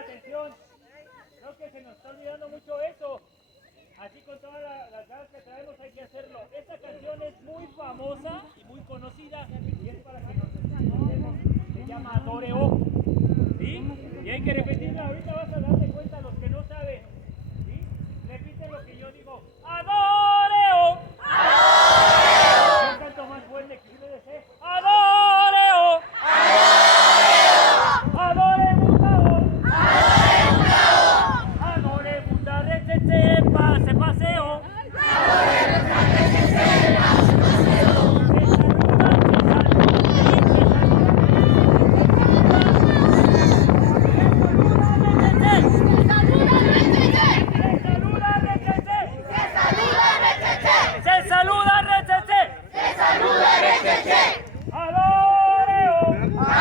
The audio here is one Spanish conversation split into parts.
atención. Creo que se nos está olvidando mucho eso. Así con todas las ganas que traemos hay que hacerlo. Esta canción es muy famosa y muy conocida y es para que nos escuchemos. Se llama Adore-O. ¿Sí? Y hay que repetirla. Ahorita vas a darte cuenta los que no saben. ¿Sí? Repite lo que yo digo. Adore-O. Adore-O. Yo canto más fuerte que ustedes, ¿eh? Adore-O. Adore-O. Adore-Bunda-O. Adore-Bunda-O. Adore-Bunda-Re-Che-Che. Pase, paseo. Se saluda Re-Che-Che. Se saluda Re-Che-Che. Adore-O.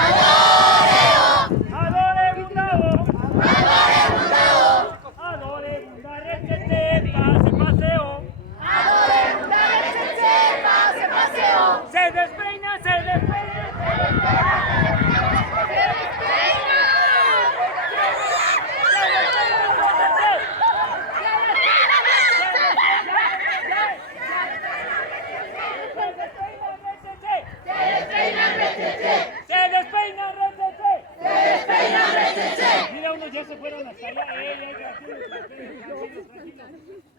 Adore-O. Adore-Bunda-O. Adore-Bunda-O. Adore-Bunda-Re-Che-Che. Pase, paseo. Adore-Bunda-Re-Che-Che. Pase, paseo. Se despeina, se despeina, se despeina. Se despeina Re-Che-Che. Se despeina Re-Che-Che. Mira, unos ya se fueron hasta allá. Tranquilos.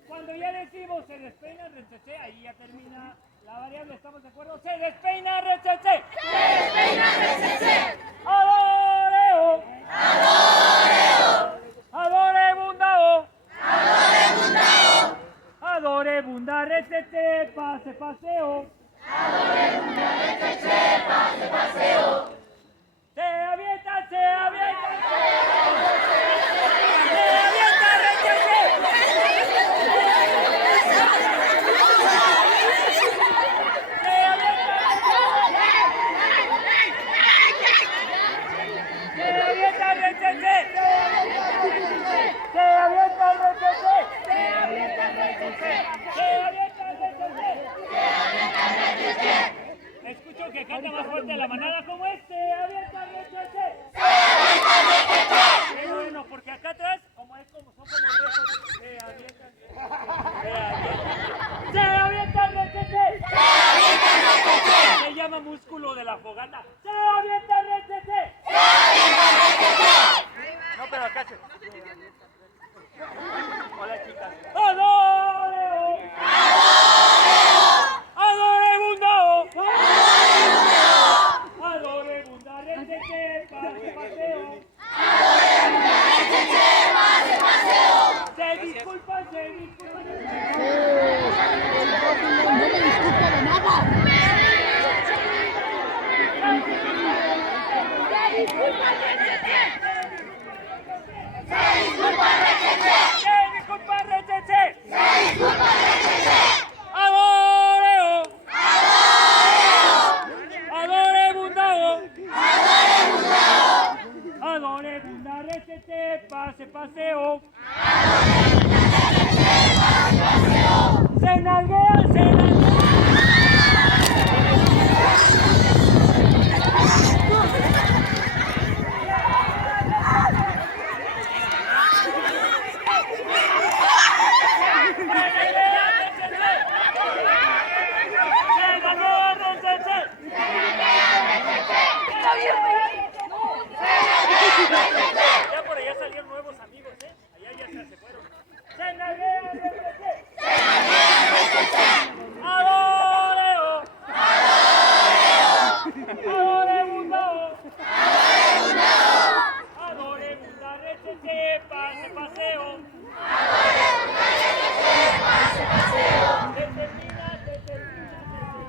Cuando ya decimos se despeina Re-Che-Che, ahí ya termina la variable. ¿Estamos de acuerdo? Se despeina Re-Che-Che. Se despeina Re-Che-Che. Adore-O. Adore-O. Adore-Bunda-O. Adore-Bunda-O. Adore-Bunda-Re-Che-Che. Pase, paseo. Adore-Bunda-Re-Che-Che. Pase, paseo. Se avienta, se avienta. Se avienta Re-Che-Che. Se avienta. Se avienta Re-Che-Che. Se avienta Re-Che-Che. Se avienta Re-Che-Che. Se avienta Re-Che-Che. Escucho que canta más fuerte la manada. ¿Cómo es? Se avienta Re-Che-Che. Se avienta Re-Che-che. Qué bueno, porque acá atrás, son como rezos. Se avienta Re-Che-che. Se avienta Re-Che-che. Se avienta Re-Che-che. Se llama músculo de la fogata. Se avienta Re-Che-che. Se avienta Re-Che-che. No, pero acá se... Hola, chicas. ¡Adore-O! ¡Adore-Bunda-O! ¡Adore-Bunda-O! Adore-Bunda-Re-Che-Che. Pase, paseo. Adore-Bunda-Re-Che-che. Pase, paseo. Se disculpan, se disculpan. No me disculpo de nada. Se disculpa Re-Che-Che. Se disculpa Re-Che-Che. Se disculpa Re-Che-Che. Se disculpa Re-Che-Che. Adore-O. Adore-O. Adore-Bunda-O. Adore-Bunda-O. Adore-Bunda-Re-Che-Che. Pase, paseo. Adore-Bunda-Re-Che-Che. Pase, paseo. Se nalguea, se nalguea. Ya por allá salieron nuevos amigos, ¿eh? Allá ya se fueron. ¡Se nalguea Re-Che-Che! ¡Se nalguea Re-Che-Che! ¡Adore-O! ¡Adore-O! ¡Adore-Bunda-O! ¡Adore-Bunda-O! ¡Adore-Bunda-Re-Che-Che! ¡Pase, paseo! ¡Adore-Bunda-Re-Che-Che! ¡Pase, paseo! ¡Se termina, se termina, se termina!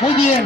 Muy bien.